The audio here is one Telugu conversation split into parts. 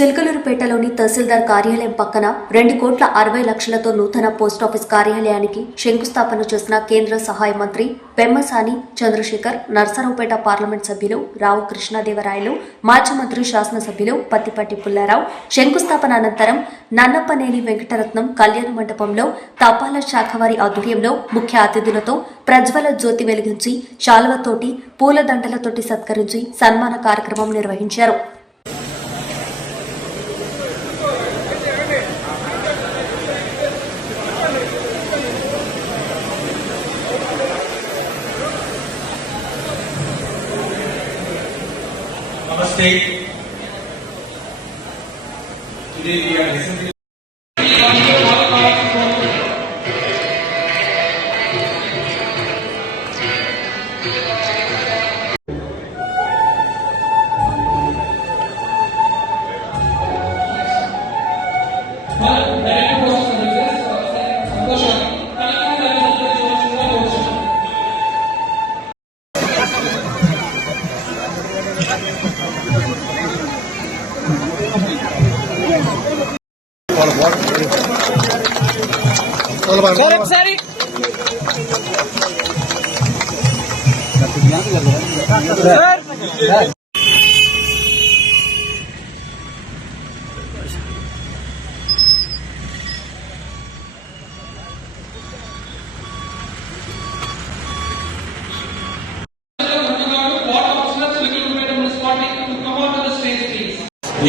చిలకలూరుపేటలోని తహసీల్దార్ కార్యాలయం పక్కన 2,60,00,000తో నూతన పోస్టాఫీస్ కార్యాలయానికి శంకుస్థాపన చేసిన కేంద్ర సహాయ మంత్రి పెమ్మసాని చంద్రశేఖర్, నర్సరావుపేట పార్లమెంట్ సభ్యులు రావు కృష్ణదేవరాయలు, మాజీ మంత్రి శాసనసభ్యులు పత్తిపాటి పుల్లారావు శంకుస్థాపన అనంతరం నన్నప్పనేని వెంకటరత్నం కళ్యాణ మండపంలో తపాలా శాఖ వారి ఆధ్వర్యంలో ముఖ్య అతిథులతో ప్రజ్వల జ్యోతి వెలిగించి శాలువతోటి పూలదండలతోటి సత్కరించి సన్మాన కార్యక్రమం నిర్వహించారు. Namaste. Today we are listening. ఒకసారి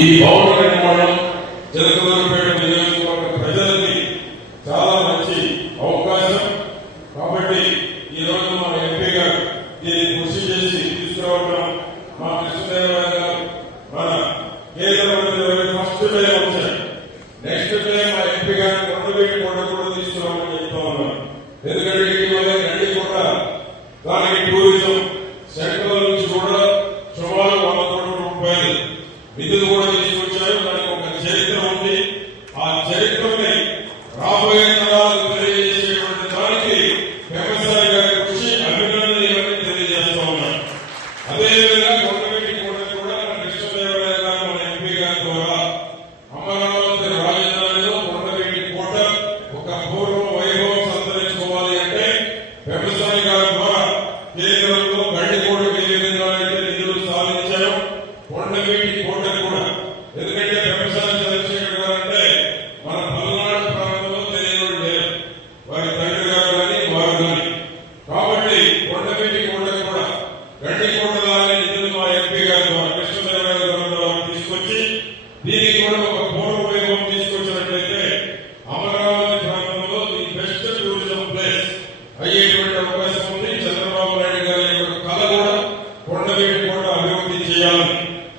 ఈ భవన నిర్మాణం చిలకలూరుపేట నియోజకవర్గ ప్రజలకి చాలా మంచి అవకాశం. కాబట్టి ఈ రోజు మన ఎంపీ గారు దీన్ని కృషి చేసి తీసుకురావడం, మా కృష్ణదేవరాయ గారు మన కేంద్ర మంత్రి ఫస్ట్ టైం వచ్చారు. నెక్స్ట్ టైం మా ఎంపీ గారు కొండవీటి కూడా తీసుకురావడం చెప్తా ఉన్నాం. ఎందుకంటే ఇటీవల గండి కూడా దానికి టూరిజం సెక్టర్ నుంచి కూడా సుమారు 100 కోట్ల రూపాయలు నిధులు కూడా తీసుకొచ్చారు. దానికి ఒక చరిత్ర ఉంది. ఆ చరిత్రని రాబోయే తరాలకు తెలియజేసేటువంటి దానికి పెమ్మసాని గారి కృషి అభినందన ఇవన్నీ తెలియజేస్తా ఉన్నారు. అదేవిధంగా కొండవీటి కోట కూడా కృష్ణదేవరాయ గారు మన ఎంపీ గారి ద్వారా అమరావతి రాజధానిలో కొండవీటి కోట ఒక పూర్వ వైభవం సంతరించుకోవాలి అంటే పెమ్మసాని గారి ద్వారా కేంద్రంలో గండికోటకు ఏ విధంగా అయితే నిధులు సాధించారు, కొండవీటి కోట కూడా. ఎందుకంటే పెమ్మసాని చంద్రశేఖర్ గారు అంటే మన పల్నాడు ప్రాంతంలో తెలియని లేరు, వారి తండ్రి గారు కానీ వారు కానీ. కాబట్టి కొండవీటి కోట కూడా గండికోట లాగా నిధులు మా ఎంపీ గారి ద్వారా కృష్ణదేవరాయ గారి ద్వారా తీసుకొచ్చి దీనికి కూడా ఒక